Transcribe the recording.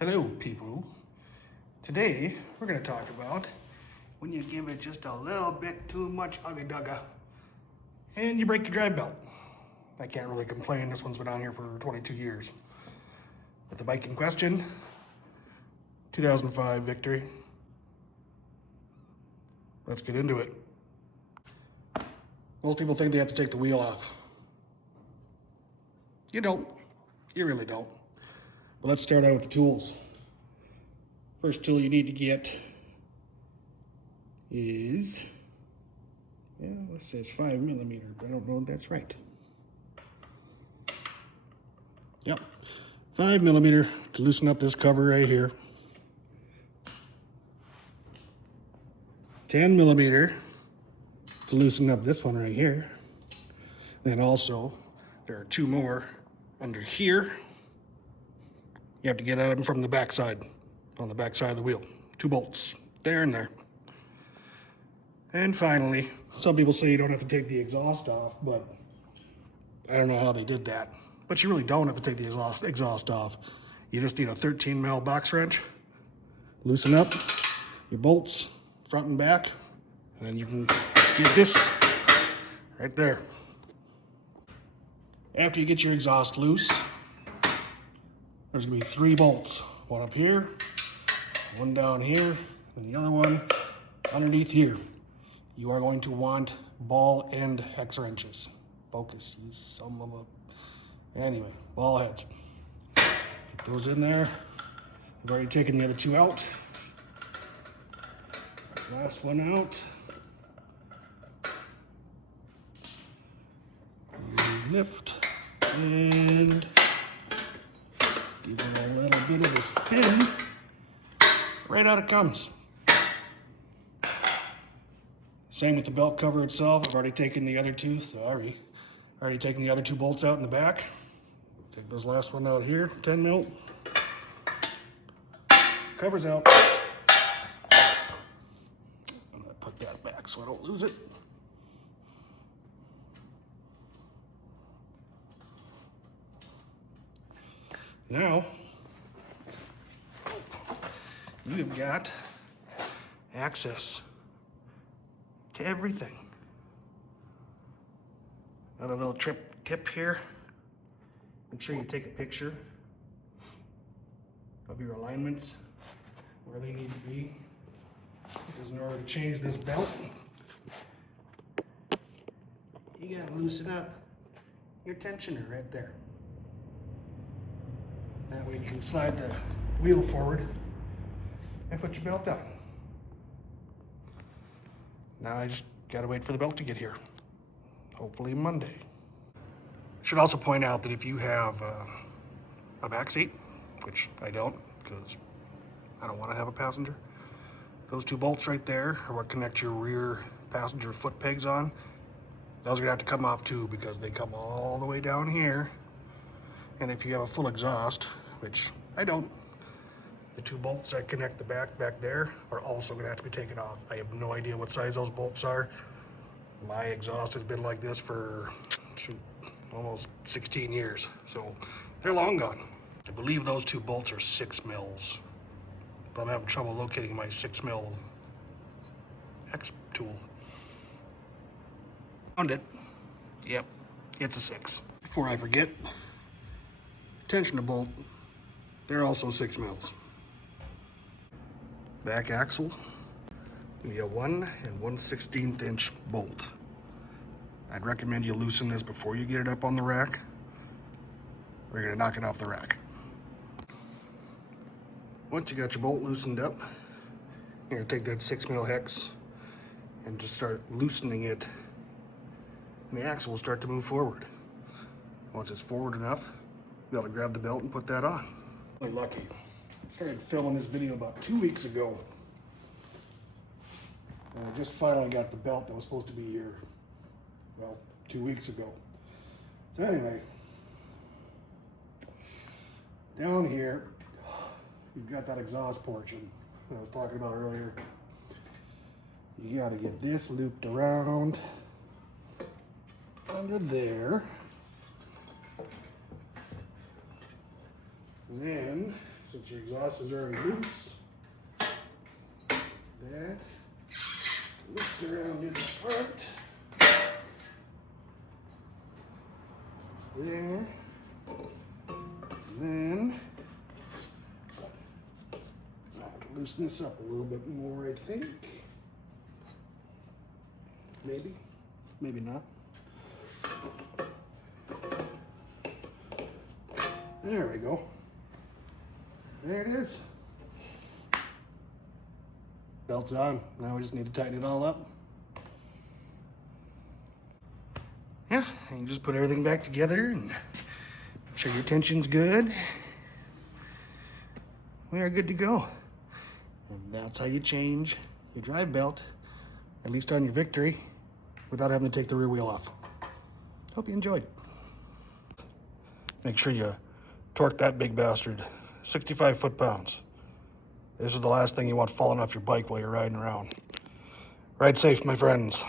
Hello, people. Today, we're going to talk about when you give it just a little bit too much ugga-dugga and you break your drive belt. I can't really complain. This one's been on here for 22 years. But the bike in question, 2005 Victory. Let's get into it. Most people think they have to take the wheel off. You don't. You really don't. But let's start out with the tools. First tool you need to get is, this says 5mm, but I don't know if that's right. Yep, 5mm to loosen up this cover right here. 10mm to loosen up this one right here. Then also, there are two more under here. You have to get at them from the back side, on the back side of the wheel. 2 bolts, there and there. And finally, some people say you don't have to take the exhaust off, but I don't know how they did that. But you really don't have to take the exhaust off. You just need a 13mm box wrench, loosen up your bolts, front and back, and then you can get this right there. After you get your exhaust loose, there's gonna be 3 bolts. One up here, one down here, and the other one underneath here. You are going to want ball end hex wrenches. Focus, use some of them. Anyway, ball heads. Get those in there. I've already taken the other 2 out. This last one out. You lift and give it a little bit of a spin. Right out it comes. Same with the belt cover itself. I've already taken the other 2, already taken the other 2 bolts out in the back. Take this last one out here, 10mm. Cover's out. I'm gonna put that back so I don't lose it. Now, you've got access to everything. Another little tip here. Make sure you take a picture of your alignments, where they need to be. Because in order to change this belt, you gotta loosen up your tensioner right there. That way you can slide the wheel forward and put your belt on. Now I just gotta wait for the belt to get here. Hopefully Monday. Should also point out that if you have a back seat, which I don't, because I don't want to have a passenger, those 2 bolts right there are what connect your rear passenger foot pegs on. Those are gonna have to come off too, because they come all the way down here. And if you have a full exhaust, which I don't, the 2 bolts that connect the back there are also gonna have to be taken off. I have no idea what size those bolts are. My exhaust has been like this for almost 16 years, so they're long gone. I believe those 2 bolts are 6mm, but I'm having trouble locating my 6mm hex tool. Found it. Yep, it's a 6. Before I forget, tensioner bolt, they're also 6mm. Back axle, give me a 1 1/16 inch bolt. I'd recommend you loosen this before you get it up on the rack, or you're gonna knock it off the rack. Once you got your bolt loosened up, you're gonna take that 6mm hex and just start loosening it, and the axle will start to move forward. Once it's forward enough, you'll be able to grab the belt and put that on. Really lucky. I started filming this video about 2 weeks ago. And I just finally got the belt that was supposed to be here, 2 weeks ago. So anyway, down here, you've got that exhaust portion that I was talking about earlier. You gotta get this looped around under there. And then since your exhaust is already loose. That. Lift around in the front. There. Then I have to loosen this up a little bit more, I think. Maybe, maybe not. There we go. There it is. Belt's on. Now we just need to tighten it all up. Yeah, and you just put everything back together and make sure your tension's good. We are good to go. And that's how you change your drive belt, at least on your Victory, without having to take the rear wheel off. Hope you enjoyed. Make sure you torque that big bastard, 65 foot-pounds. This is the last thing you want falling off your bike while you're riding around. Ride safe, my friends.